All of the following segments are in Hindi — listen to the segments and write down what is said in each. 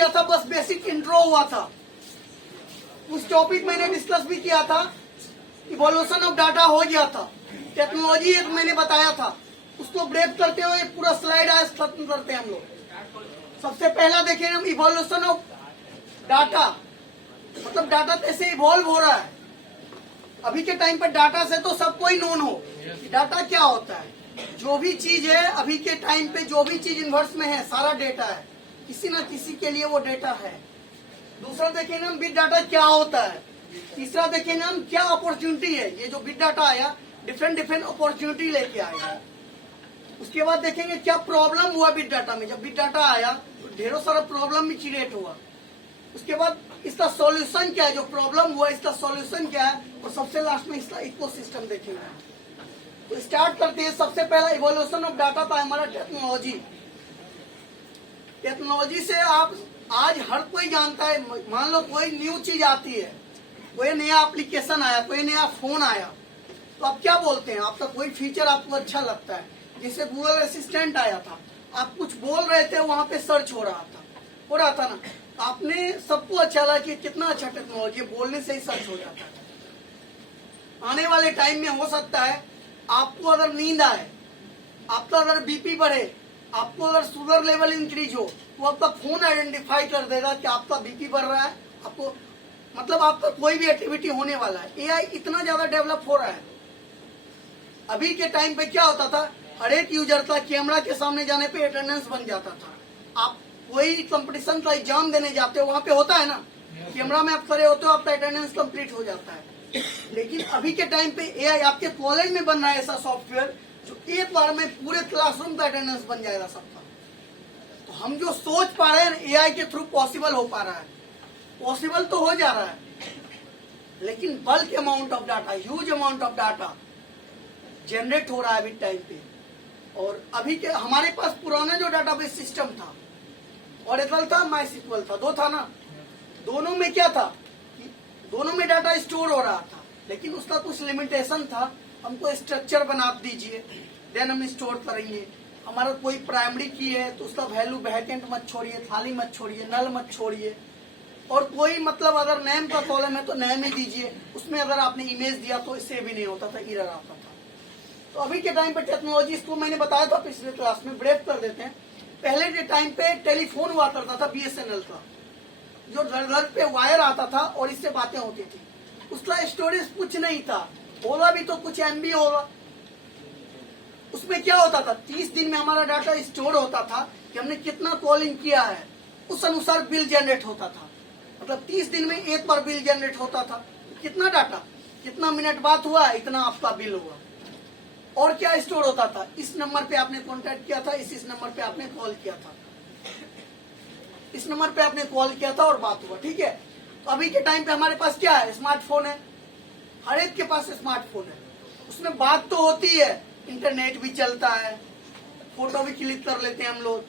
किया था, बस बेसिक इंट्रो हुआ था। उस टॉपिक मैंने डिस्कस भी किया था, इवोल्यूशन ऑफ डाटा हो गया था, टेक्नोलॉजी एक मैंने बताया था। उसको ब्रेक करते हुए पूरा स्लाइड आज खत्म करते हैं हम लोग। सबसे पहला देखें हम इवोल्यूशन ऑफ डाटा, मतलब डाटा कैसे इवॉल्व हो रहा है। अभी के टाइम पर डाटा से तो सबको ही नोन हो कि डाटा क्या होता है। जो भी चीज है अभी के टाइम पे, जो भी चीज यूनिवर्स में है, सारा डेटा है, किसी न किसी के लिए वो डेटा है। दूसरा देखें हम बिग डाटा क्या होता है। तीसरा देखें हम क्या अपॉर्चुनिटी है। ये जो बिग डाटा आया डिफरेंट डिफरेंट अपॉर्चुनिटी लेके आया। उसके बाद देखेंगे क्या प्रॉब्लम हुआ बिग डाटा में। जब बिग डाटा आया तो ढेरों सारा प्रॉब्लम भी क्रिएट हुआ। उसके बाद इसका सॉल्यूशन क्या है, जो प्रॉब्लम हुआ इसका सॉल्यूशन क्या है, और सबसे लास्ट में इसका इकोसिस्टम देखेंगे। तो स्टार्ट करते हैं। सबसे पहला इवोल्यूशन ऑफ डाटा था हमारा टेक्नोलॉजी। टेक्नोलॉजी से आप आज हर कोई जानता है। मान लो कोई न्यू चीज आती है, कोई नया एप्लीकेशन आया, कोई नया फोन आया, तो आप क्या बोलते हैं, आपका कोई फीचर आपको अच्छा लगता है। जैसे गूगल असिस्टेंट आया था, आप कुछ बोल रहे थे, वहां पे सर्च हो रहा था ना, आपने सबको अच्छा लगा कि कितना अच्छा टेक्नोलॉजी, बोलने से ही सर्च हो जाता है। आने वाले टाइम में हो सकता है आपको अगर नींद आए, आपका अगर बीपी बढ़े, आपको अगर शुगर लेवल इंक्रीज हो, तो आपका फोन आइडेंटिफाई कर देगा कि आपका बीपी बढ़ रहा है, आपको मतलब आपका कोई भी एक्टिविटी होने वाला है। एआई इतना ज्यादा डेवलप हो रहा है। अभी के टाइम पे क्या होता था, हर एक यूजर का कैमरा के सामने जाने पे अटेंडेंस बन जाता था। आप कोई कंपटीशन का एग्जाम देने जाते हो, वहां पे होता है ना, कैमरा में आप खड़े होते हो, आपका अटेंडेंस कंप्लीट हो जाता है। लेकिन अभी के टाइम पे एआई आपके कॉलेज में बन रहा है ऐसा सॉफ्टवेयर जो एक बार में पूरे क्लासरूम का अटेंडेंस बन जाएगा सबका। तो हम जो सोच पा रहे हैं एआई के थ्रू पॉसिबल हो पा रहा है, पॉसिबल तो हो जा रहा है, लेकिन bulk amount of data, huge amount of data generate हो रहा है अभी टाइम पे। और अभी के हमारे पास पुराना जो डाटाबेस सिस्टम था, ओरेकल था, माइस्क्ल था, दो था ना। दोनों में क्या था, दोनों में डाटा स्टोर हो रहा था, लेकिन उसका कुछ लिमिटेशन था। हमको स्ट्रक्चर बना दीजिए, देन हम स्टोर करेंगे। हमारा कोई प्राइमरी की है तो उसका वैल्यू वैकेंट मत छोड़िए, खाली मत छोड़िए, नल मत छोड़िए। और कोई मतलब अगर नेम का कॉलम है तो नेम ही दीजिए। उसमें अगर आपने इमेज दिया तो इससे भी नहीं होता था, एरर आता था। तो अभी के टाइम पे टेक्नोलॉजी, इसको मैंने बताया था पिछले क्लास में, ब्रेक कर देते हैं। पहले के टाइम पे टेलीफोन हुआ करता था बीएसएनएल का, जो घर पे वायर आता था और इससे बातें होती थी। उसका स्टोरेज कुछ नहीं था, होगा भी तो कुछ एमबी होगा। उसमें क्या होता था, 30 दिन में हमारा डाटा स्टोर होता था कि हमने कितना कॉलिंग किया है, उस अनुसार बिल जनरेट होता था। मतलब 30 दिन में एक बार बिल जनरेट होता था। कितना डाटा, कितना मिनट बात हुआ है, इतना आपका बिल होगा। और क्या स्टोर होता था, इस नंबर पे आपने कॉन्टेक्ट किया था, इस नंबर पे आपने कॉल किया था, इस नंबर पे आपने कॉल किया था और बात हुआ, ठीक है। तो अभी के टाइम पे हमारे पास क्या है, स्मार्टफोन है, हर एक के पास स्मार्टफोन है। उसमें बात तो होती है, इंटरनेट भी चलता है, फोटो भी क्लिक कर लेते हैं हम लोग,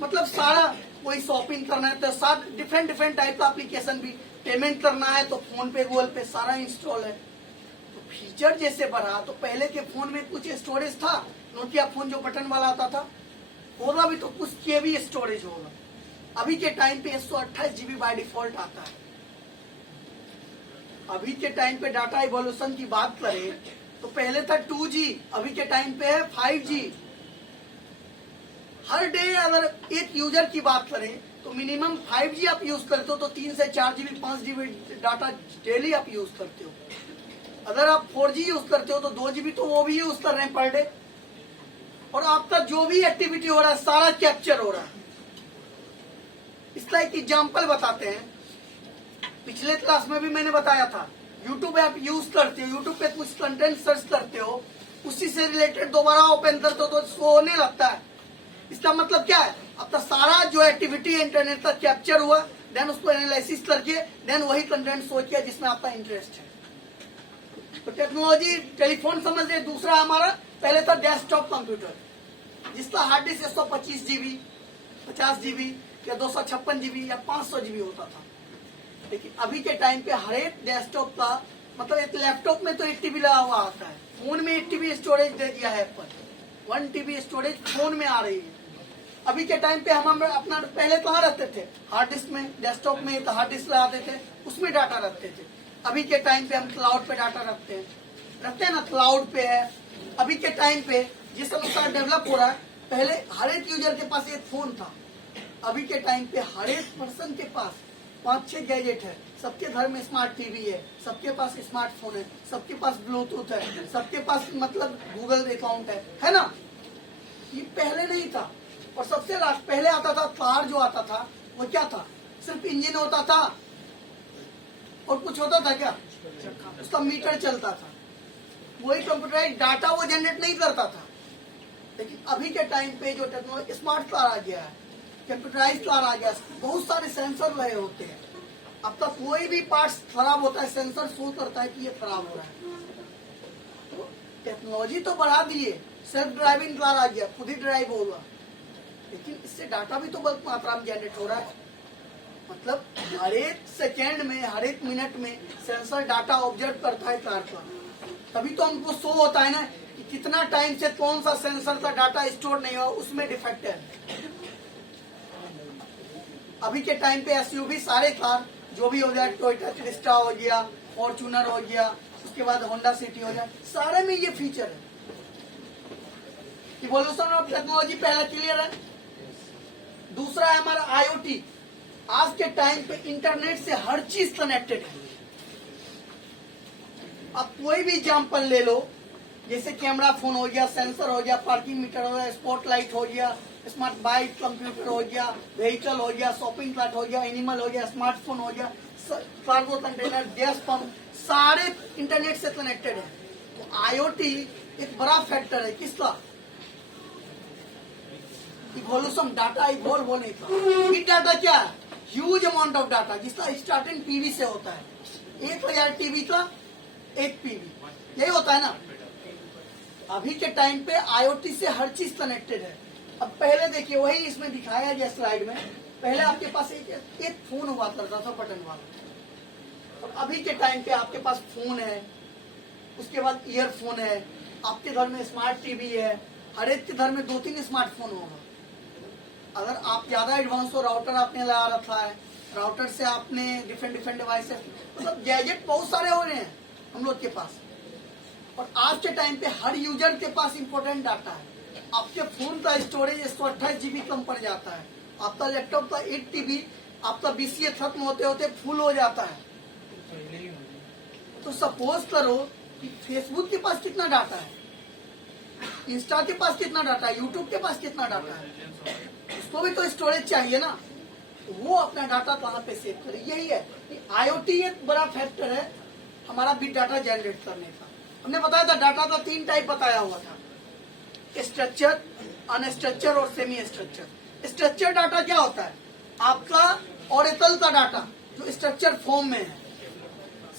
मतलब सारा। कोई शॉपिंग करना है तो साथ डिफरेंट डिफरेंट टाइप का एप्लीकेशन भी, पेमेंट करना है तो फोन पे, गूगल पे सारा इंस्टॉल है। तो फीचर जैसे बढ़ा, तो पहले के फोन में कुछ स्टोरेज था, नोकिया फोन जो बटन वाला आता था, होगा भी तो कुछ केबी स्टोरेज होगा। अभी के टाइम पे 128 GB बाय डिफॉल्ट आता है। अभी के टाइम पे डाटा इवोल्यूशन की बात करें तो पहले था 2G, अभी के टाइम पे है 5G। हर डे अगर एक यूजर की बात करें तो मिनिमम 5G आप यूज करते हो तो 3 से 4 GB 5 GB डाटा डेली आप यूज करते हो। अगर आप 4G यूज करते हो तो 2 GB तो वो भी यूज कर रहे हैं पर डे। और आपका जो भी एक्टिविटी हो रहा है सारा कैप्चर हो रहा है। इसका एक एग्जाम्पल बताते हैं। पिछले क्लास में भी मैंने बताया था, यूट्यूब ऐप यूज करते हो, यूट्यूब पे कुछ कंटेंट सर्च करते हो, उसी से रिलेटेड दोबारा ओपन करते हो तो शो होने लगता है। इसका मतलब क्या है, आपका सारा जो एक्टिविटी है इंटरनेट का कैप्चर हुआ, देन उसको एनालिसिस करके देन वही कंटेंट शो किया जिसमें आपका इंटरेस्ट है। तो टेक्नोलॉजी, टेलीफोन समझ रहे। दूसरा हमारा पहले था डेस्कटॉप कंप्यूटर, जिसका हार्ड डिस्क 125 GB, 50 GB या 256 GB या 500 GB होता था। लेकिन अभी के टाइम पे हर एक डेस्कटॉप का, मतलब एक लैपटॉप में तो 1 TB लगा हुआ आता है, फोन में 1 TB स्टोरेज दे दिया है एप्पल, 1 TB स्टोरेज फोन में आ रही है। अभी के टाइम पे हम अपना पहले कहाँ रखते थे, हार्ड डिस्क में, डेस्कटॉप में तो हार्ड डिस्क लगाते थे, उसमें डाटा रखते थे। अभी के टाइम पे हम क्लाउड पे डाटा रखते हैं ना, क्लाउड पे है। अभी के टाइम पे जिस अनुसार डेवलप हो रहा है, पहले हर एक यूजर के पास एक फोन था, अभी के टाइम पे हर एक पर्सन के पास 5-6 गैजेट है, सबके घर में स्मार्ट टीवी है, सबके पास स्मार्टफोन है, सबके पास ब्लूटूथ है, सबके पास मतलब गूगल अकाउंट है ना। ये पहले नहीं था। और सबसे लास्ट पहले आता था तार, जो आता था वो क्या था, सिर्फ इंजन होता था और कुछ होता था क्या, उसका मीटर चलता था, वही कंप्यूटराइज डाटा वो जनरेट नहीं करता था। लेकिन अभी के टाइम पे जो टेक्नोलॉजी, स्मार्ट तार आ गया है, कंप्यूटराइज तार आ गया, बहुत सारे सेंसर लगे होते हैं। अब तक कोई भी पार्ट खराब होता है, सेंसर शो करता है कि ये खराब हो रहा है। तो टेक्नोलॉजी तो बढ़ा दिए, सेल्फ ड्राइविंग कार आ गया, खुद ही ड्राइव होगा, लेकिन इससे डाटा भी तो बहुत मात्रा में जनरेट हो रहा है। मतलब हर एक सेकेंड में, हर एक मिनट में सेंसर डाटा ऑब्जर्व करता है कार का, तभी तो हमको शो होता है ना कि कितना टाइम से कौन सा सेंसर का डाटा स्टोर नहीं हुआ, उसमें डिफेक्ट है। अभी के टाइम पे एसयूवी सारे कार जो भी हो गया, टोयोटा क्रिस्टा हो गया, फॉर्च्यूनर हो गया, उसके बाद होंडा सिटी हो गया, सारे में ये फीचर है। इवोल्यूशन ऑफ टेक्नोलॉजी पहला क्लियर है। दूसरा है हमारा आईओटी। आज के टाइम पे इंटरनेट से हर चीज कनेक्टेड है। अब कोई भी एग्जाम्पल ले लो, जैसे कैमरा फोन हो गया, सेंसर हो गया, पार्किंग मीटर हो गया, स्पॉटलाइट हो गया, स्मार्ट बाइक, कंप्यूटर हो गया, व्हीकल हो गया, शॉपिंग कार्ट हो गया, एनिमल हो गया, स्मार्टफोन हो गया, कार्गो कंटेनर, गैस पंप, सारे इंटरनेट से कनेक्टेड है। तो आईओटी एक बड़ा फैक्टर है किसका, इवोल्यूशन, डाटा इवॉल्व होने का। बिग डाटा क्या है, ह्यूज अमाउंट ऑफ डाटा जिसका स्टार्टिंग पीवी से होता है। 1000 टीवी का एक पीवी, यही होता है ना। अभी के टाइम पे आईओटी से हर चीज कनेक्टेड है। अब पहले देखिए, वही इसमें दिखाया गया स्लाइड में, पहले आपके पास एक फोन हुआ करता था बटन वाला, और अभी के टाइम पे आपके पास फोन है, उसके बाद ईयरफोन है, आपके घर में स्मार्ट टीवी है, हर एक के घर में 2-3 स्मार्टफोन होगा। अगर आप ज्यादा एडवांस हो, राउटर आपने लगा रखा है, राउटर से आपने डिफरेंट डिवाइसेस, मतलब गैजेट बहुत सारे हो रहे हैं हम लोग के पास। और आज के टाइम पे हर यूजर के पास इंपॉर्टेंट डाटा है। आपके फोन का स्टोरेज 128 GB कम पड़ जाता है, आपका लैपटॉप का 8 TB, आपका BCA खत्म होते होते फुल हो जाता है। तो सपोज करो कि फेसबुक के पास कितना डाटा है, इंस्टा के पास कितना डाटा है, यूट्यूब के पास कितना डाटा है, उसको भी तो स्टोरेज चाहिए ना। तो वो अपना डाटा कहाँ पे सेव करे, यही है कि आईओटी एक बड़ा फैक्टर है हमारा बिग डाटा जनरेट करने का। हमने बताया था डाटा का 3 टाइप बताया हुआ था, स्ट्रक्चर, अनस्ट्रक्चर और सेमी स्ट्रक्चर। स्ट्रक्चर डाटा क्या होता है, आपका ओरेकल का डाटा जो स्ट्रक्चर फॉर्म में है।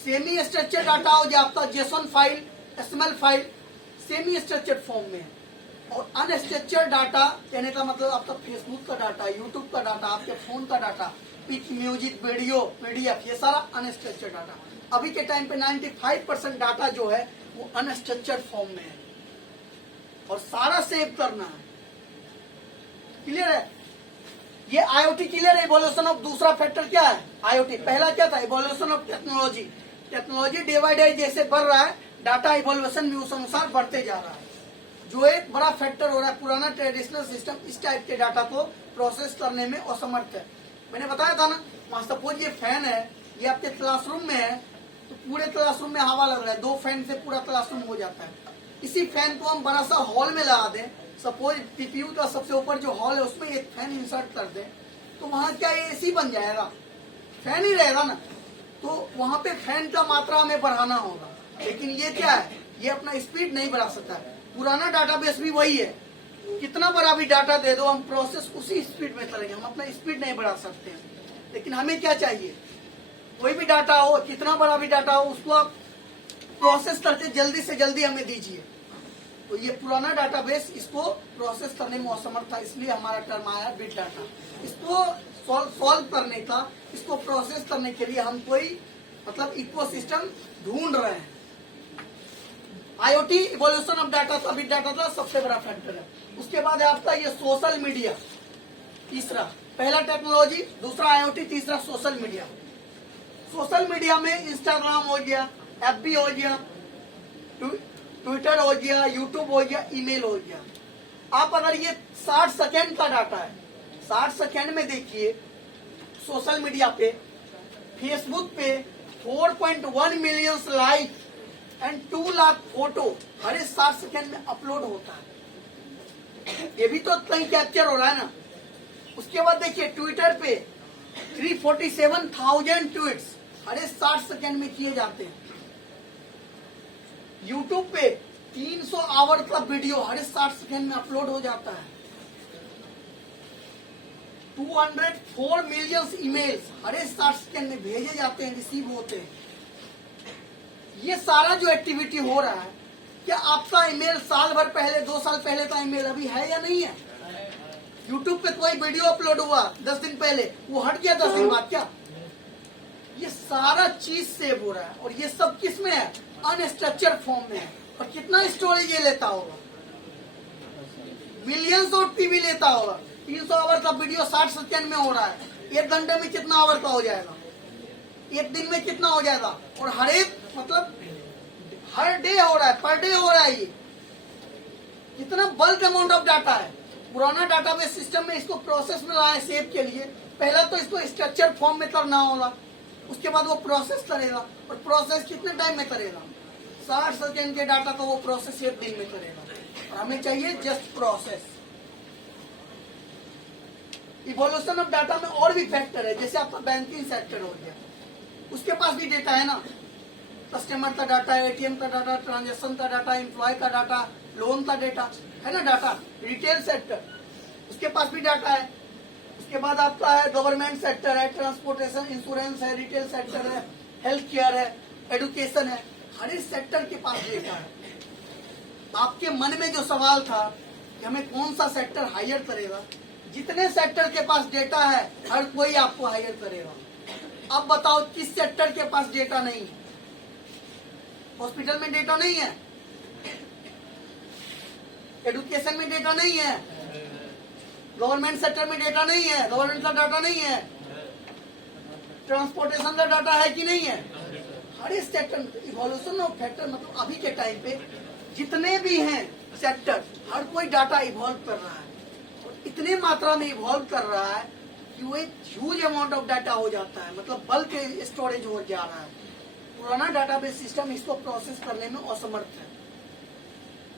सेमी स्ट्रक्चर डाटा हो गया आपका JSON file, XML file, semi structure form में है। और अनस्ट्रक्चर्ड डाटा कहने का मतलब आपका फेसबुक का डाटा, यूट्यूब का डाटा, आपके फोन का data, pic, music, video, PDF, ये सारा अनस्ट्रक्चर्ड डाटा। अभी के टाइम पे 95% डाटा जो है वो अनस्ट्रक्चर्ड फॉर्म में है और सारा सेव करना है। क्लियर है, ये आईओटी क्लियर है। इवोल्यूशन ऑफ दूसरा फैक्टर क्या है, आईओटी। पहला क्या था, evolution of technology. Technology day by day जैसे बढ़ रहा है, डाटा इवोल्यूशन भी उस अनुसार बढ़ते जा रहा है, जो एक बड़ा फैक्टर हो रहा है। पुराना ट्रेडिशनल सिस्टम इस टाइप के डाटा को प्रोसेस करने में असमर्थ है। मैंने बताया था ना, मान सपोज ये फैन है, ये आपके क्लासरूम में है, तो पूरे क्लासरूम में हवा लग रहा है, 2 फैन से पूरा क्लासरूम हो जाता है। इसी फैन को हम बड़ा सा हॉल में लगा दें, सपोज पीपीयू का सबसे ऊपर जो हॉल है उसमें एक फैन इंसर्ट कर दें, तो वहां क्या एसी बन जाएगा, फैन ही रहेगा ना। तो वहां पे फैन का मात्रा हमें बढ़ाना होगा, लेकिन ये क्या है, ये अपना स्पीड नहीं बढ़ा सकता है। पुराना डाटाबेस भी वही है, कितना बड़ा भी डाटा दे दो, हम प्रोसेस उसी स्पीड में करेंगे, हम अपना स्पीड नहीं बढ़ा सकते हैं। लेकिन हमें क्या चाहिए, कोई भी डाटा हो, कितना बड़ा भी डाटा हो, उसको आप प्रोसेस करके जल्दी से जल्दी हमें दीजिए। तो ये पुराना डाटाबेस इसको प्रोसेस करने में असमर्थ था, इसलिए हमारा टर्म आया बिग डाटा। इसको सॉल्व करने का, इसको प्रोसेस करने के लिए हम कोई मतलब इकोसिस्टम ढूंढ रहे हैं। आईओटी इवोल्यूशन ऑफ डाटा का बिग डाटा का सबसे बड़ा फैक्टर है। उसके बाद है आपका ये सोशल मीडिया। तीसरा, पहला टेक्नोलॉजी, दूसरा आईओटी, तीसरा सोशल मीडिया। सोशल मीडिया में इंस्टाग्राम हो गया, एफबी हो गया, ट्विटर हो गया, यूट्यूब हो गया, ईमेल हो गया। आप अगर ये 60 सेकेंड का डाटा है, 60 सेकेंड में देखिए सोशल मीडिया पे, फेसबुक पे 4.1 million like and 2 lakh photo her 60 second में अपलोड होता है। ये भी तो कहीं कैप्चर हो रहा है ना। उसके बाद देखिए ट्विटर पे 347,000 ट्वीट्स हर 60 सेकेंड में किए जाते हैं। यूट्यूब पे 300 आवर का वीडियो हर 60 सेकेंड में अपलोड हो जाता है। 204 मिलियन ईमेल्स हर 60 सेकेंड में भेजे जाते हैं, रिसीव होते हैं। ये सारा जो एक्टिविटी हो रहा है, क्या आपका ईमेल साल भर पहले, 2 साल पहले का ईमेल अभी है या नहीं है? यूट्यूब पे कोई वीडियो अपलोड हुआ 10 दिन पहले, वो हट गया 10 दिन बाद क्या? ये सारा चीज सेव हो रहा है और ये सब किस में है? अनस्ट्रक्चर्ड फॉर्म में है। और कितना स्टोरेज ये लेता होगा? मिलियंस ऑफ टीबी लेता होगा। 300 आवर का वीडियो 60 सेकेंड में हो रहा है, 1 घंटे में कितना आवर का हो जाएगा? 1 दिन में कितना हो जाएगा? और हर एक मतलब हर डे हो रहा है, पर डे हो रहा है। ये कितना बल्क अमाउंट ऑफ डाटा है। पुराना डाटाबेस सिस्टम में इसको प्रोसेस में लाए सेव के लिए, पहला तो इसको स्ट्रक्चर फॉर्म में करना होगा, उसके बाद वो प्रोसेस करेगा। और प्रोसेस कितने टाइम में करेगा? 60 सेकेंड के डाटा को वो प्रोसेस 1 दिन में करेगा। और हमें चाहिए just process. Evolution of data में और भी फैक्टर है, जैसे आपका बैंकिंग सेक्टर हो गया, उसके पास भी डेटा है ना। कस्टमर का डाटा, एटीएम का डाटा, ट्रांजेक्शन का डाटा, एम्प्लॉय का डाटा, लोन का डेटा है ना डाटा। रिटेल सेक्टर, उसके पास भी डाटा है। उसके बाद आपका है गवर्नमेंट सेक्टर है, ट्रांसपोर्टेशन, इंश्योरेंस है, रिटेल सेक्टर है, हेल्थ केयर है, एडुकेशन है। हर एक सेक्टर के पास डेटा है। आपके मन में जो सवाल था कि हमें कौन सा सेक्टर हायर करेगा, जितने सेक्टर के पास डेटा है हर कोई आपको हायर करेगा। अब बताओ किस सेक्टर के पास डेटा नहीं है? हॉस्पिटल में डेटा नहीं है, एडुकेशन में डेटा नहीं है, गवर्नमेंट सेक्टर में डेटा नहीं है, गवर्नमेंट का डाटा नहीं है, ट्रांसपोर्टेशन का डाटा है कि नहीं है? हर एक सेक्टर इवोल्यूशन ऑफ फैक्टर मतलब अभी के टाइम पे जितने भी हैं सेक्टर, हर कोई डाटा इवॉल्व कर रहा है। और इतने मात्रा में इवॉल्व कर रहा है कि वो एक ह्यूज अमाउंट ऑफ डाटा हो जाता है, मतलब बल्क स्टोरेज हो जा रहा है। पुराना डाटाबेस सिस्टम इसको प्रोसेस करने में असमर्थ है।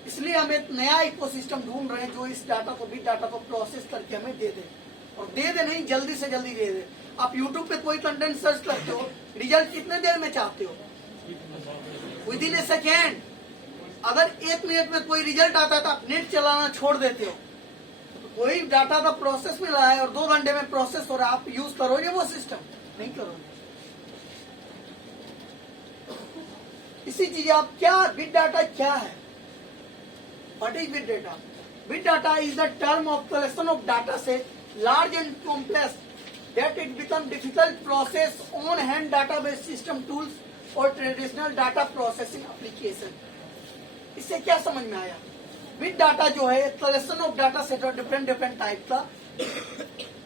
इसलिए हम एक नया इकोसिस्टम ढूंढ रहे हैं जो इस डाटा को, बिग डाटा को प्रोसेस करके हमें दे दे। और दे दे नहीं, जल्दी से जल्दी दे दे। आप यूट्यूब पे कोई कंटेंट सर्च करते हो, रिजल्ट कितने देर में चाहते हो? विदिन ए सेकेंड। अगर 1 मिनट में कोई रिजल्ट आता है तो आप नेट चलाना छोड़ देते हो। तो कोई डाटा का प्रोसेस में रहा है और 2 घंटे में प्रोसेस हो रहा है, आप यूज करोगे वो सिस्टम? नहीं करोगे। इसी चीज आप क्या, बिग डाटा क्या है? What is big data? Big data is the term of collection of data set, large and complex, that it become difficult process on hand database system tools or traditional data processing application. इससे क्या समझ में आया? बिग डाटा जो है कलेक्शन ऑफ डाटा सेट और डिफरेंट टाइप का,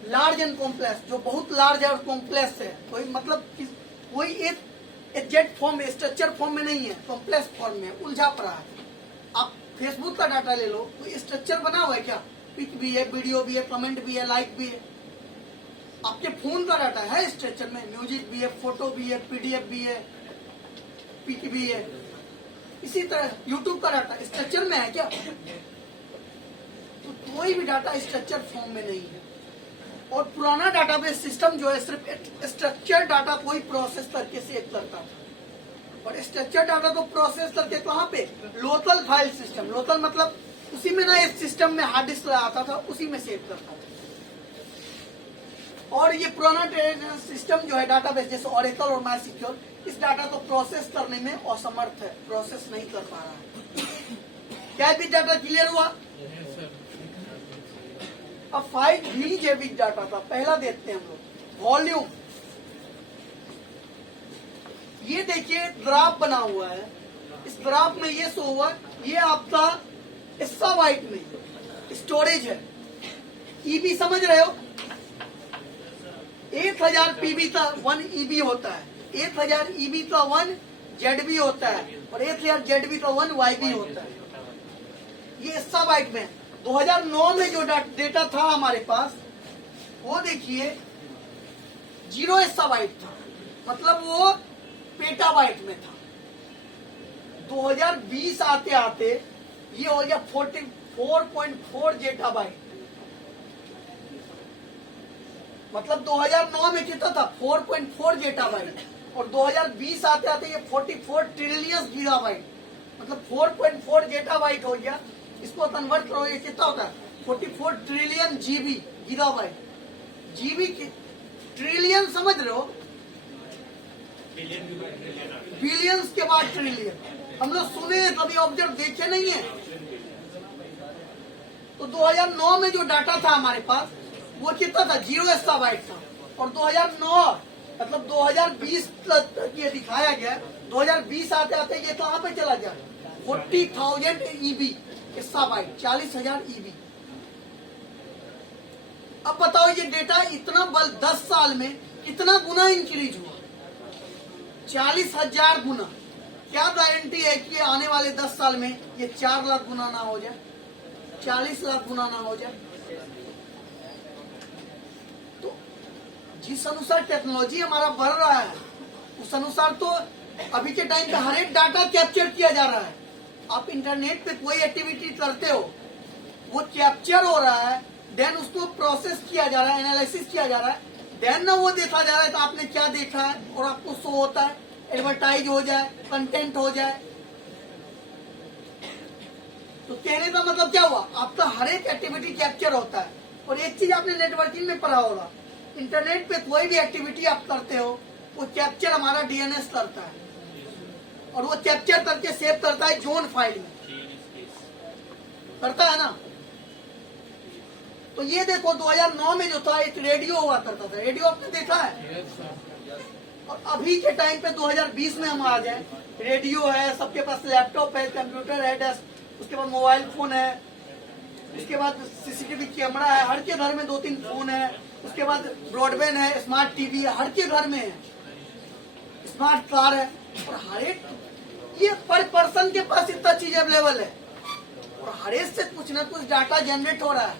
लार्ज एंड कॉम्प्लेक्स, जो बहुत लार्ज और कॉम्प्लेक्स है। कोई मतलब कोई एक एग्जैक्ट फॉर्म, स्ट्रक्चर फॉर्म में नहीं है, कॉम्प्लेक्स फॉर्म में उलझा पड़ा है। आप फेसबुक का डाटा ले लो, कोई स्ट्रक्चर बना हुआ है क्या? पिक भी है, वीडियो भी है, कमेंट भी है, लाइक भी है। आपके फोन का डाटा है स्ट्रक्चर में, म्यूजिक भी है, फोटो भी है, पीडीएफ भी है, पिक भी है। इसी तरह यूट्यूब का डाटा स्ट्रक्चर में है क्या? तो कोई भी डाटा स्ट्रक्चर फॉर्म में नहीं है। और पुराना डाटाबेस सिस्टम जो है सिर्फ स्ट्रक्चर डाटा को ही प्रोसेस करके सेव करता था। और स्ट्रक्चर डाटा को प्रोसेस करके कहाँ पे? Local file system. लोकल मतलब उसी में ना, इस सिस्टम में हार्ड डिस्क आता था, उसी में सेव करता था। और ये पुराना सिस्टम जो है डाटाबेस जैसे ओरेकल और माइसिक्योर, इस डाटा को प्रोसेस करने में असमर्थ है, प्रोसेस नहीं कर पा रहा है। क्या बिग डाटा क्लियर हुआ? अब 5 रिलीज है बिग डाटा का। पहला देखते हैं हम लोग, वॉल्यूम। ये देखिए ग्राफ बना हुआ है, इस ग्राफ में ये शो हुआ, ये आपका एक्साबाइट में स्टोरेज है। ईबी समझ रहे हो? 1000 पीबी का 1 ईबी होता है, 1000 ईबी का 1 जेडबी होता है और 1000 जेडबी का 1 वाईबी होता है। ये एक्सा बाइट में 2009 में जो डेटा था हमारे पास वो देखिए 0 एक्सा बाइट था, मतलब वो पेटाबाइट में था। 2020 आते आते ये हो गया 44.4 जेटाबाइट, मतलब 2009 में कितना था 4.4 जेटाबाइट और 2020 आते आते ये 44 ट्रिलियन गीगाबाइट, मतलब 4.4 जेटाबाइट हो गया। इसको कन्वर्ट करो ये कितना होता है 44 ट्रिलियन जीबी गीगाबाइट। जीबी की ट्रिलियन समझ रहे हो, बिलियंस के बाद ट्रिलियन। हम लोग सुने कभी ऑब्जर्व देखे नहीं है। तो 2009 में जो डाटा था हमारे पास वो कितना था 0 एक्साबाइट था और 2009 मतलब 2020 तक ये दिखाया गया। 2020 आते आते ये कहाँ पे चला गया 40,000 ईबी एक्साबाइट, 40,000 ईबी। अब बताओ ये डेटा इतना बल 10 साल में कितना गुना इंक्रीज हुआ, 40,000 गुना। क्या गारंटी है कि आने वाले 10 साल में ये 4 लाख गुना ना हो जाए, 40 लाख गुना ना हो जाए। तो जिस अनुसार टेक्नोलॉजी हमारा बढ़ रहा है उस अनुसार तो अभी के टाइम पे हर एक डाटा कैप्चर किया जा रहा है। आप इंटरनेट पे कोई एक्टिविटी करते हो वो कैप्चर हो रहा है, देन उसको प्रोसेस किया जा रहा है, एनालिसिस किया जा रहा है, देन ना वो देखा जा रहा है तो आपने क्या देखा है और आपको शो होता है, एडवर्टाइज हो जाए, कंटेंट हो जाए। तो कहने का मतलब क्या हुआ, आपका हर एक एक्टिविटी कैप्चर होता है। और एक चीज आपने नेटवर्किंग में पढ़ा होगा, इंटरनेट पे कोई भी एक्टिविटी आप करते हो वो कैप्चर हमारा डीएनएस करता है और वो कैप्चर करके सेव करता है जोन फाइल में, करता है ना। तो ये देखो 2009 में जो था एक रेडियो हुआ करता था, रेडियो आपने देखा है। और अभी के टाइम पे 2020 में हम आ जाए, रेडियो है, सबके पास लैपटॉप है, कंप्यूटर है, डेस्क, उसके बाद मोबाइल फोन है, उसके बाद सीसीटीवी कैमरा है, हर के घर में 2-3 फोन है, उसके बाद ब्रॉडबैंड है, स्मार्ट टीवी है, हर के घर में है, स्मार्ट कार है। और हर एक ये पर पर्सन के पास इतना चीज अवेलेबल है और हर एक से कुछ ना कुछ डाटा जनरेट हो रहा है।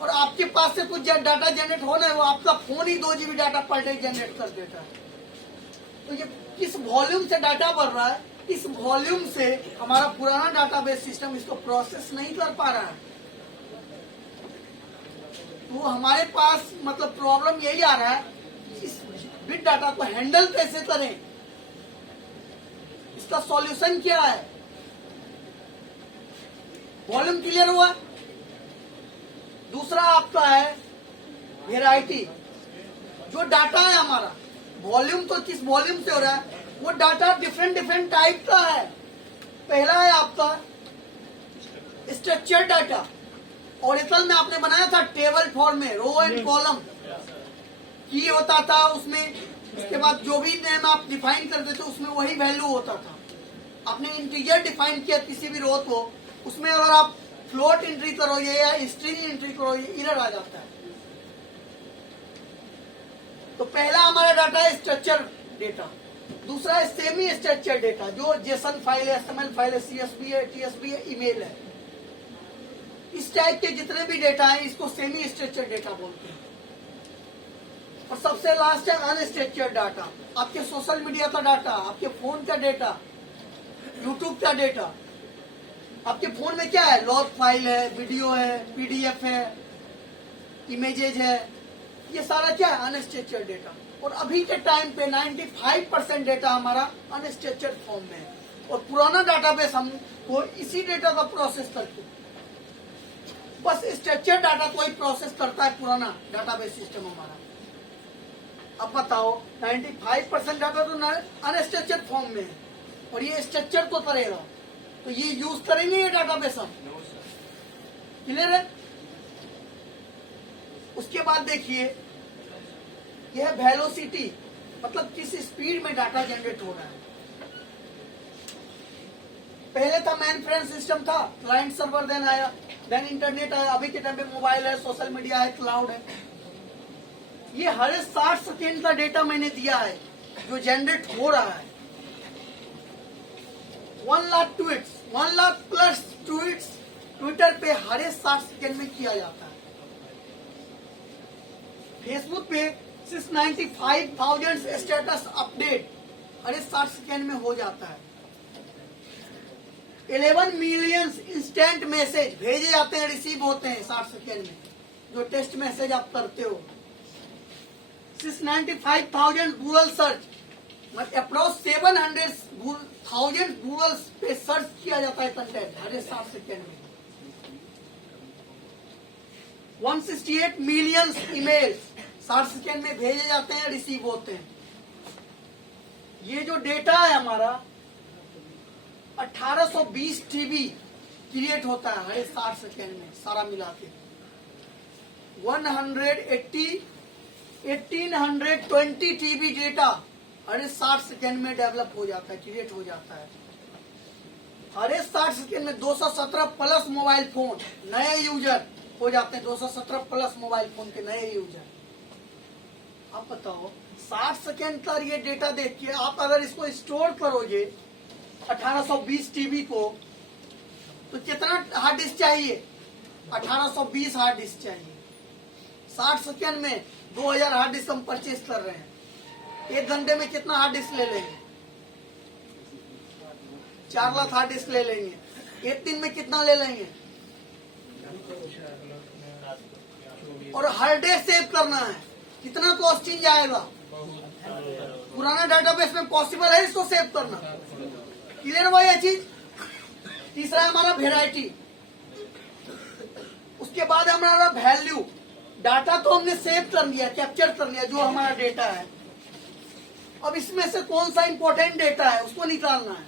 और आपके पास से कुछ डाटा जनरेट होना है, वो आपका फोन ही 2 GB data per day generate कर देता है। तो ये किस वॉल्यूम से डाटा बढ़ रहा है, इस वॉल्यूम से हमारा पुराना डाटाबेस सिस्टम इसको प्रोसेस नहीं कर पा रहा है। तो हमारे पास मतलब प्रॉब्लम यही आ रहा है, इस बिग डाटा को हैंडल कैसे करें, इसका सॉल्यूशन क्या है। वॉल्यूम क्लियर हुआ। दूसरा आपका है वेराइटी। जो डाटा है हमारा, वॉल्यूम तो किस वॉल्यूम से हो रहा है, वो डाटा डिफरेंट टाइप का है। पहला है आपका स्ट्रक्चर डाटा, ओरेकल में आपने बनाया था टेबल फॉर्म में, रो एंड कॉलम की होता था उसमें। उसके बाद जो भी नेम आप डिफाइन करते थे उसमें वही वैल्यू होता था। आपने इंटीजर डिफाइन किया किसी भी रो को, उसमें अगर आप फ्लोट एंट्री करोगे या स्ट्रिंग एंट्री करोगे एरर आ जाता है। तो पहला हमारा डाटा है स्ट्रक्चर डेटा। दूसरा है सेमी स्ट्रक्चर डेटा, जो जेसन फाइल है, एसएमएल फाइल है, सीएसवी है, टीएसवी है, ईमेल है। इस टाइप के जितने भी डेटा है इसको सेमी स्ट्रक्चर डेटा बोलते हैं। और सबसे लास्ट है अनस्ट्रक्चर्ड डाटा, आपके सोशल मीडिया का डाटा, आपके फोन का डेटा, यूट्यूब का डेटा। आपके फोन में क्या है, लॉग फाइल है, वीडियो है, पीडीएफ है, इमेजेज है, ये सारा क्या है अनस्ट्रक्चर्ड डेटा। और अभी के टाइम पे 95% डेटा हमारा अनस्ट्रक्चर्ड फॉर्म में है। और पुराना डाटाबेस हमको इसी डेटा का प्रोसेस करके, बस स्ट्रक्चर्ड डाटा को ही प्रोसेस करता है पुराना डाटाबेस सिस्टम हमारा। अब बताओ 95% डाटा तो अनस्ट्रक्चर्ड फॉर्म में है और ये स्ट्रक्चर तो करेगा, तो ये यूज करेंगे ये डाटाबेस हम। क्लियर है। उसके बाद देखिए यह वेलोसिटी, मतलब किस स्पीड में डाटा जनरेट हो रहा है। पहले था मेन फ्रेम सिस्टम था, क्लाइंट सर्वर, देन आया, देन इंटरनेट आया, अभी के टाइम पे मोबाइल है, सोशल मीडिया है, क्लाउड है। ये हर 60 सेकेंड का डेटा मैंने दिया है जो जनरेट हो रहा है। 1 lakh tweets, 1 lakh plus tweets Twitter पे हर 60 सेकेंड में किया जाता है। फेसबुक पे 695,000 स्टेटस अपडेट हर 60 सेकेंड में हो जाता है। 11 मिलियन इंस्टेंट मैसेज भेजे जाते हैं, रिसीव होते हैं 60 सेकेंड में, जो टेक्स्ट मैसेज आप करते हो। 695,000 गूगल सर्च, मतलब अप्रोक्स 700,000 गूगल पे सर्च किया जाता है कंटेंट हर 60 सेकेंड में। 168 मिलियन ईमेल 60 सेकेंड में भेजे जाते हैं, रिसीव होते हैं। ये जो डेटा है हमारा 1820 टीबी क्रिएट होता है हर 60 सेकेंड में, सारा मिला के। 1820 टीबी डेटा हर 60 सेकेंड में डेवलप हो जाता है, क्रिएट हो जाता है। हर 60 सेकेंड में 217 प्लस मोबाइल फोन नए यूजर हो जाते हैं, 217 प्लस मोबाइल फोन के नए यूजर। आप बताओ 60 सेकेंड का ये डेटा देख के आप अगर इसको स्टोर करोगे 1820 टीबी को, तो कितना हार्ड डिस्क चाहिए? 1820 हार्ड डिस्क चाहिए। 60 सेकेंड में 2000 हार्ड डिस्क हम परचेज कर रहे हैं। 1 घंटे में कितना हार्ड डिस्क ले लेंगे? 4 लाख हार्ड डिस्क ले लेंगे। 1 दिन में कितना ले लेंगे? और हर डे सेव करना है, कितना कॉस्टिंग जाएगा? पुराना डेटाबेस में पॉसिबल है इसको सेव करना? क्लियर हुआ ये चीज? तीसरा है हमारा वेराइटी। उसके बाद हमारा वैल्यू। डाटा तो हमने सेव कर लिया, कैप्चर कर लिया जो हमारा डेटा है। अब इसमें से कौन सा इंपॉर्टेंट डेटा है उसको निकालना है।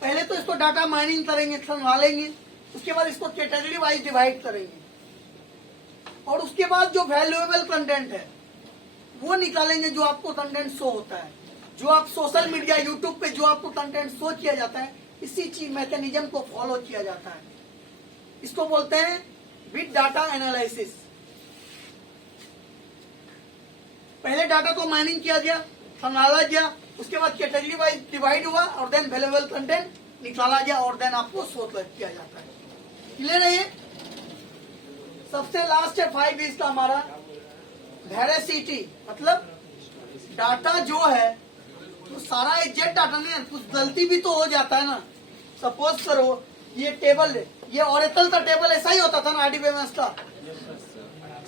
पहले तो इसको डाटा माइनिंग करेंगे, संभालेंगे, उसके बाद इसको कैटेगरी वाइज डिवाइड करेंगे, और उसके बाद जो वैल्यूएबल कंटेंट है वो निकालेंगे, जो आपको कंटेंट शो होता है, जो आप सोशल मीडिया यूट्यूब पे जो आपको कंटेंट शो किया जाता है, इसी चीज मैकेनिज्म को फॉलो किया जाता है। इसको बोलते हैं बिग डाटा एनालिसिस। पहले डाटा को माइनिंग किया गया, संभाला गया, उसके बाद कैटेगरी वाइज डिवाइड हुआ और देन वैल्यूएबल कंटेंट निकाला गया और देन आपको शो किया जाता है। क्लियर है ये? सबसे लास्ट है 5 इसका हमारा वेरासिटी, मतलब डाटा जो है तो सारा एग्जैक्ट डाटा नहीं है, कुछ गलती भी तो हो जाता है ना। सपोज करो ये टेबल, ये ओरेकल का टेबल ऐसा ही होता था ना आरडीबीएमएस का।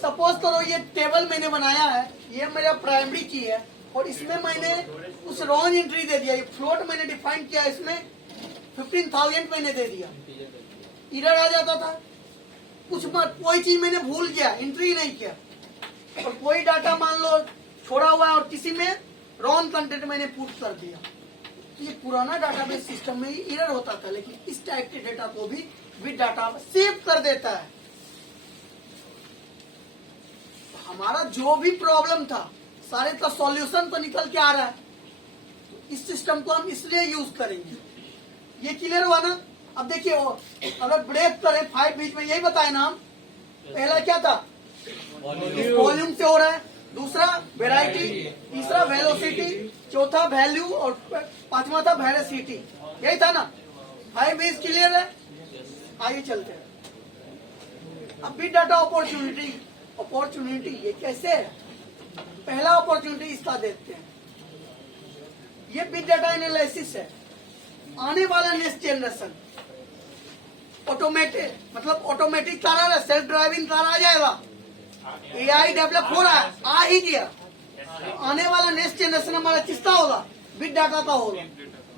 सपोज करो ये टेबल मैंने बनाया है, ये मेरा प्राइमरी की है, और इसमें मैंने कुछ रॉन्ग एंट्री दे दिया। ये फ्लोट मैंने डिफाइन किया, इसमें 15,000 मैंने दे दिया, एरर आ जाता था। कुछ कोई चीज मैंने भूल गया, एंट्री नहीं किया, और कोई डाटा मान लो छोड़ा हुआ है और किसी में रॉन्ग कंटेंट मैंने पुट कर दिया, तो ये पुराना डाटाबेस सिस्टम में ही एरर होता था। लेकिन इस टाइप के डेटा को भी बिग डाटा सेव कर देता है। हमारा जो भी प्रॉब्लम था सारे का सॉल्यूशन तो निकल के आ रहा है, तो इस सिस्टम को हम इसलिए यूज करेंगे। ये क्लियर हुआ ना? अब देखिए अगर ब्रेक करें 5 बीच में, यही बताए ना हम। पहला क्या था? वॉल्यूम से हो रहा है, दूसरा वेराइटी, तीसरा वेलोसिटी, चौथा वैल्यू और पांचवा था वेरासिटी। यही था ना? 5 बीच क्लियर है? आगे चलते हैं। अब बिग डाटा अपॉर्चुनिटी ये कैसे है? पहला अपॉर्चुनिटी इसका देखते हैं। ये बिग डाटा एनालिसिस है। आने वाला नेक्स्ट जनरेशन ऑटोमेटेड, मतलब ऑटोमेटिक कार आ रहा है, सेल्फ ड्राइविंग कार आ जाएगा, एआई डेवलप हो रहा है, आ ही गया। आने वाला नेक्स्ट जनरेशन हमारा किसका होगा? बिग डाटा का होगा।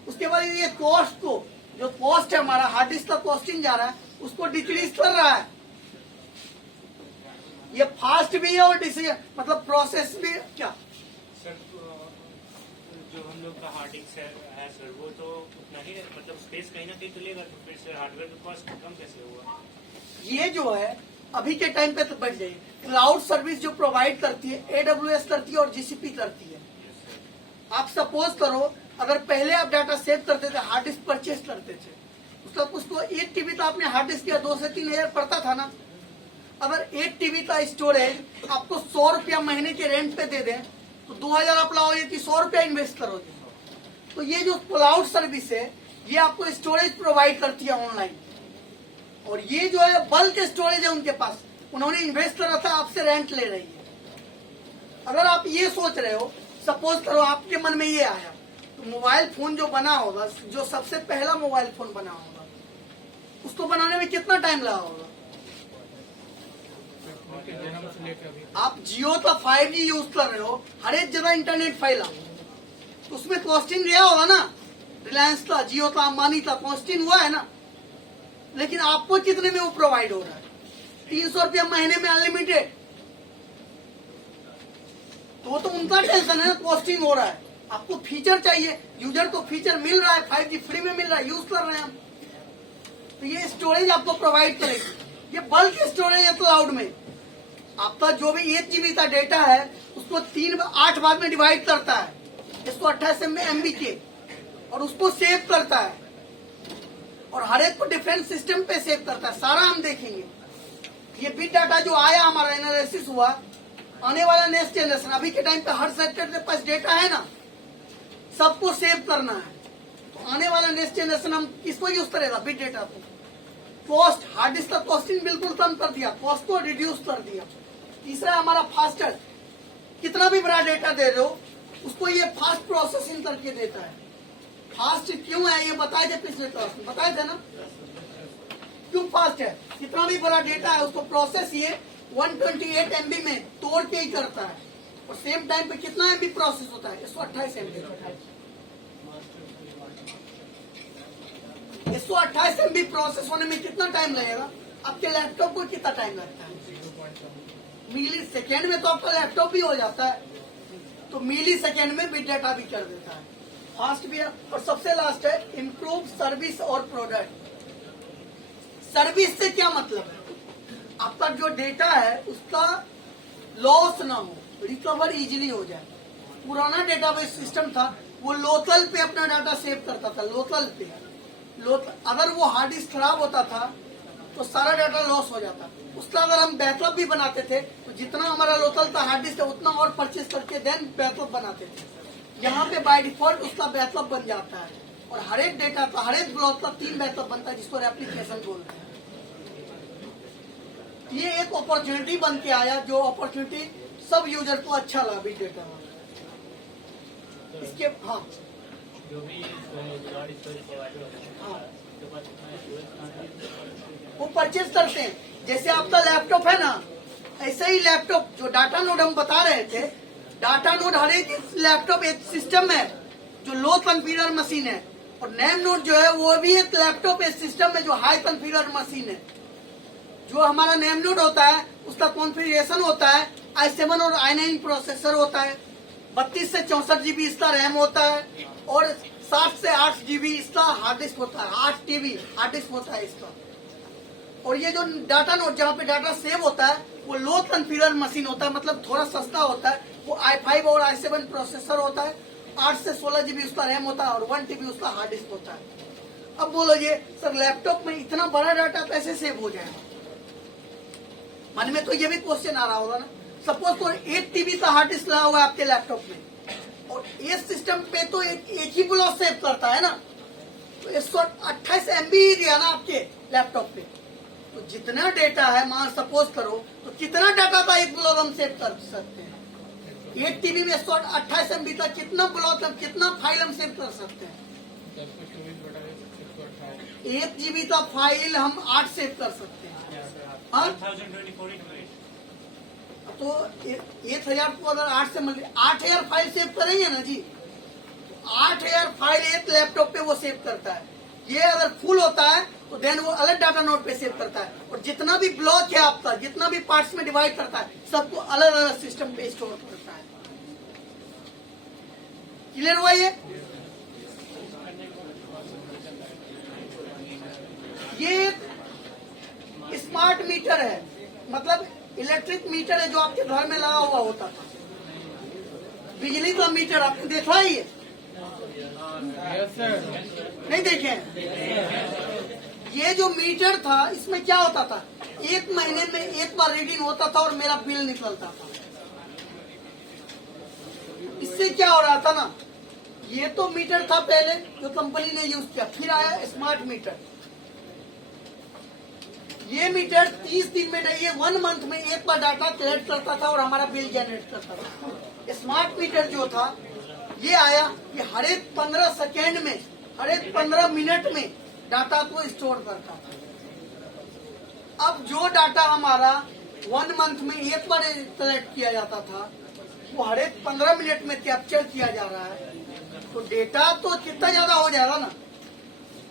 उसके बाद ये कॉस्ट को, जो कॉस्ट है हमारा हार्ड डिस्क का कॉस्टिंग जा रहा है, उसको डिक्रीज कर रहा है। ये फास्ट भी है और डिसीजन मतलब प्रोसेस भी। क्या सर, जो हम लोग का हार्ड डिस्क है सर, वो तो उतना ही मतलब स्पेस कहीं ना कहीं तो लेगा, तो फिर सर हार्डवेयर का कॉस्ट कम कैसे हुआ? ये जो है अभी के टाइम पे तो बढ़ जाएगी। क्लाउड सर्विस जो प्रोवाइड करती है, AWS करती है और GCP करती है। आप सपोज करो अगर पहले आप डाटा सेव करते थे, हार्ड डिस्क परचेज करते थे, उसको 1 TB तो आपने हार्ड डिस्क किया 2 से 3 हजार पड़ता था ना। अगर 1 टीबी का स्टोरेज आपको 100 रुपया महीने के रेंट पे दे दें तो 2000 आप लाओगे कि 100 रुपया इन्वेस्ट करोगे। तो ये जो क्लाउड सर्विस है ये आपको स्टोरेज प्रोवाइड करती है ऑनलाइन, और ये जो है बल्क स्टोरेज है उनके पास, उन्होंने इन्वेस्ट करा था, आपसे रेंट ले रही है। अगर आप ये सोच रहे हो, सपोज करो आपके मन में ये आया, तो मोबाइल फोन जो बना होगा, जो सबसे पहला मोबाइल फोन बना होगा, उसको बनाने में कितना टाइम लगा होगा? आप जियो का 5G यूज कर रहे हो, हर एक जगह इंटरनेट फैला, तो उसमें कॉस्टिंग गया होगा ना, रिलायंस का, जियो का, अंबानी का कॉस्टिंग हुआ है ना। लेकिन आपको कितने में वो प्रोवाइड हो रहा है? 300 रुपया महीने में अनलिमिटेड। तो वो तो उनका टेंशन है ना, कॉस्टिंग हो रहा है, आपको फीचर चाहिए, यूजर को फीचर मिल रहा है, 5G फ्री में मिल रहा है, यूज कर रहे हैं हम, तो ये स्टोरेज आपको प्रोवाइड करेगी। ये बल्क स्टोरेज है क्लाउड में। आपका जो भी 1 GB का डेटा है उसको 8 भाग में डिवाइड करता है, 128 MB के, और उसको सेव करता है, और हर एक को डिफरेंट सिस्टम पे सेव करता है। सारा हम देखेंगे। ये बिग डाटा जो आया, हमारा एनालिसिस हुआ, आने वाला नेक्स्ट जनरेशन, अभी के टाइम पे हर सेक्टर के पास डेटा है ना, सबको सेव करना है। तो आने वाला नेक्स्ट जनरेशन हम किसको यूज करेगा? बिग डेटा को। कॉस्ट, हार्ड डिस्क का कॉस्टिंग बिल्कुल कम कर दिया, कॉस्ट को रिड्यूस कर दिया। तीसरा हमारा फास्टर, कितना भी बड़ा डेटा दे रहे हो उसको ये फास्ट प्रोसेसिंग करके देता है। फास्ट क्यों है ये बताए थे पिछले क्लास में, बताए थे ना क्यों फास्ट है? कितना भी बड़ा डेटा है उसको प्रोसेस ये 128 MB में तोड़ के ही करता है, और सेम टाइम पे कितना MB प्रोसेस होता है? 128 MB। 128 MB प्रोसेस होने में कितना टाइम लगेगा? आपके लैपटॉप को कितना टाइम लगता है? मिली सेकेंड में तो आपका लैपटॉप भी हो जाता है, तो मिली सेकेंड में बिग डाटा भी कर देता है, फास्ट भी है। और सबसे लास्ट है इम्प्रूव सर्विस और प्रोडक्ट। सर्विस से क्या मतलब है? आपका जो डेटा है उसका लॉस ना हो, रिकवर इजीली हो जाए। पुराना डेटाबेस सिस्टम था, वो लोकल पे अपना डाटा सेव करता था, लोकल पे। अगर वो हार्ड डिस्क खराब होता था तो सारा डाटा लॉस हो जाता। उसका अगर हम बैकअप भी बनाते थे तो जितना हमारा लोकल था हार्ड डिस्क उतना और परचेज करके देन बैकअप बनाते थे। यहाँ पे बाय डिफॉल्ट उसका बैकअप बन जाता है, और हर एक डेटा का, हर एक ब्लॉक का 3 बैकअप बनता है, जिसको एप्लीकेशन बोलते हैं। ये एक अपॉर्चुनिटी बन के आया, जो अपॉर्चुनिटी सब यूजर को अच्छा लगा बिग डेटा में। इसके हाँ जो भी वो परचेज करते हैं। जैसे आपका लैपटॉप है ना, ऐसे ही लैपटॉप जो डाटा नोड हम बता रहे थे, डाटा नोड हर एक लैपटॉप एक सिस्टम है जो लो कॉन्फ़िगर मशीन है, और नेम नोड जो है वो भी एक लैपटॉप एक सिस्टम है जो हाई कॉन्फ़िगर मशीन है। जो हमारा नेम नोड होता है उसका कॉन्फ़िगरेशन होता है i7 और i9 प्रोसेसर होता है, 32 से 64 GB इसका रैम होता है, और 7 से 8 GB इसका हार्ड डिस्क होता है, 8 TB हार्ड डिस्क होता है इसका। और ये जो डाटा नोड जहाँ पे डाटा सेव होता है वो लो कॉन्फ़िगर मशीन होता है, मतलब थोड़ा सस्ता होता है। वो i5 और i7 प्रोसेसर होता है, 8 से 16 GB उसका रैम होता है, और 1 TB उसका हार्ड डिस्क होता है। अब बोलोगे सर लैपटॉप में इतना बड़ा डाटा कैसे सेव हो जाएगा? मन में तो ये भी क्वेश्चन आ रहा होगा ना। सपोज तो 8 TB का हार्ड डिस्क लगा हुआ है आपके लैपटॉप में, और ये सिस्टम पे तो एक ही ब्लॉक सेव करता है ना, तो 128 MB ही दिया ना आपके लैपटॉप पे। तो जितना डेटा है, मान सपोज करो, तो कितना डाटा का एक ब्लॉक हम सेव कर सकते हैं? 8 TB में 128 MB का कितना ब्लॉक, कितना फाइल हम सेव कर सकते हैं? 1 GB का फाइल हम 8 सेव कर सकते हैं। 1024 तो 1000 को अगर 8 से 8000 फाइल सेव करेंगे ना जी, 8000 फाइल एक लैपटॉप पे वो सेव करता है। ये अगर फुल होता है तो देन वो अलग डाटा नोड पे सेव करता है, और जितना भी ब्लॉक है आपका, जितना भी पार्ट्स में डिवाइड करता है, सबको अलग अलग सिस्टम पे स्टोर करता है। क्लियर हुआ ये स्मार्ट मीटर है, मतलब इलेक्ट्रिक मीटर है जो आपके घर में लगा हुआ होता था, बिजली का मीटर। आपने देखा है ये? नहीं देखे हैं? ये जो मीटर था इसमें क्या होता था, एक महीने में एक बार रीडिंग होता था और मेरा बिल निकलता था। इससे क्या हो रहा था ना, ये तो मीटर था पहले जो कंपनी ने यूज किया, फिर आया स्मार्ट मीटर। ये मीटर 30 दिन में नहीं, ये 1 मंथ में एक बार डाटा कलेक्ट करता था और हमारा बिल जनरेट करता था। स्मार्ट मीटर जो था ये आया, ये हर एक 15 सेकेंड में, हर एक 15 मिनट में डाटा को स्टोर करता था। अब जो डाटा हमारा 1 मंथ में एक बार कलेक्ट किया जाता था, वो हर एक 15 मिनट में कैप्चर किया जा रहा है। तो डेटा तो कितना ज्यादा हो जाएगा ना,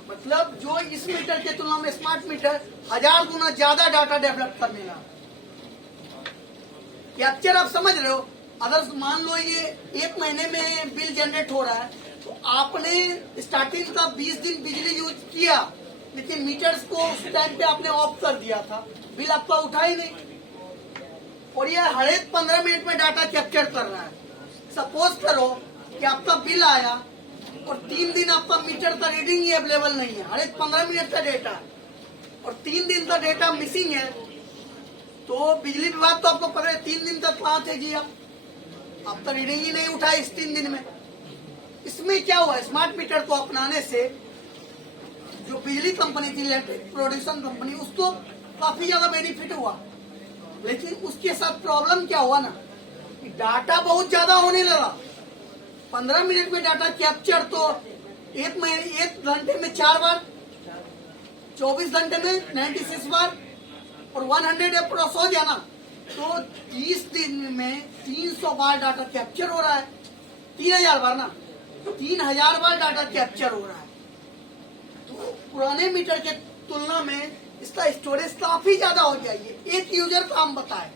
मतलब जो इस मीटर के तुलना में स्मार्ट मीटर 1000 गुना ज्यादा डाटा डेवलप करने लगा। कैप्चर आप समझ रहे हो, अगर मान लो ये एक महीने में बिल जनरेट हो रहा है, तो आपने स्टार्टिंग का 20 दिन बिजली यूज किया, लेकिन मीटर्स को उस टाइम पे आपने ऑफ कर दिया था, बिल आपका उठा ही नहीं, और ये हर एक 15 मिनट में डाटा कैप्चर कर रहा है। सपोज करो कि आपका बिल आया और 3 दिन आपका मीटर का रीडिंग ही अवेलेबल नहीं है, हर एक 15 मिनट का डेटा है, और 3 दिन का डेटा मिसिंग है, तो बिजली विभाग तो आपको पता है 3 दिन तक कहाँ थे जी, आपका रीडिंग ही नहीं उठा इस 3 दिन में। इसमें क्या हुआ, स्मार्ट मीटर को अपनाने से जो बिजली कंपनी थी, इलेक्ट्रिक प्रोड्यूसन कंपनी, उसको काफी ज्यादा बेनिफिट हुआ। लेकिन उसके साथ प्रॉब्लम क्या हुआ ना, कि डाटा बहुत ज्यादा होने लगा। 15 मिनट में डाटा कैप्चर तो एक घंटे में 4 बार, 24 घंटे में 96 बार, और 100 अप्रोक्स हो गया ना, तो 30 दिन में 300 बार डाटा कैप्चर हो रहा है, 3000 बार ना, तो 3000 बार डाटा कैप्चर हो रहा है। तो पुराने मीटर के तुलना में इसका स्टोरेज काफी ज्यादा हो जाएगी। एक यूजर का हम बताए,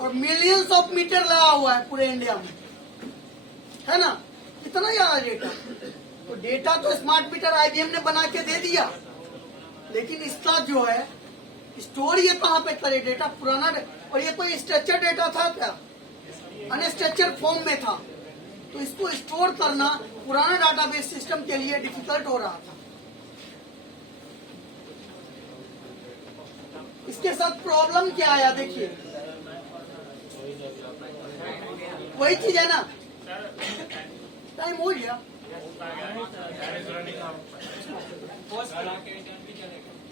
और मिलियंस ऑफ मीटर लगा हुआ है पूरे इंडिया में, है ना, कितना ज्यादा डेटा। तो डेटा तो स्मार्ट मीटर आईबीएम ने बना के दे दिया, लेकिन इसका जो है स्टोर ये कहाँ पे करे डेटा, पुराना, और ये कोई स्ट्रक्चर डेटा था क्या, अनस्ट्रक्चर फॉर्म में था, तो इसको स्टोर करना पुराना डाटाबेस सिस्टम के लिए डिफिकल्ट हो रहा था। इसके साथ प्रॉब्लम क्या आया, देखिए वही चीज है ना, टाइम हो गया।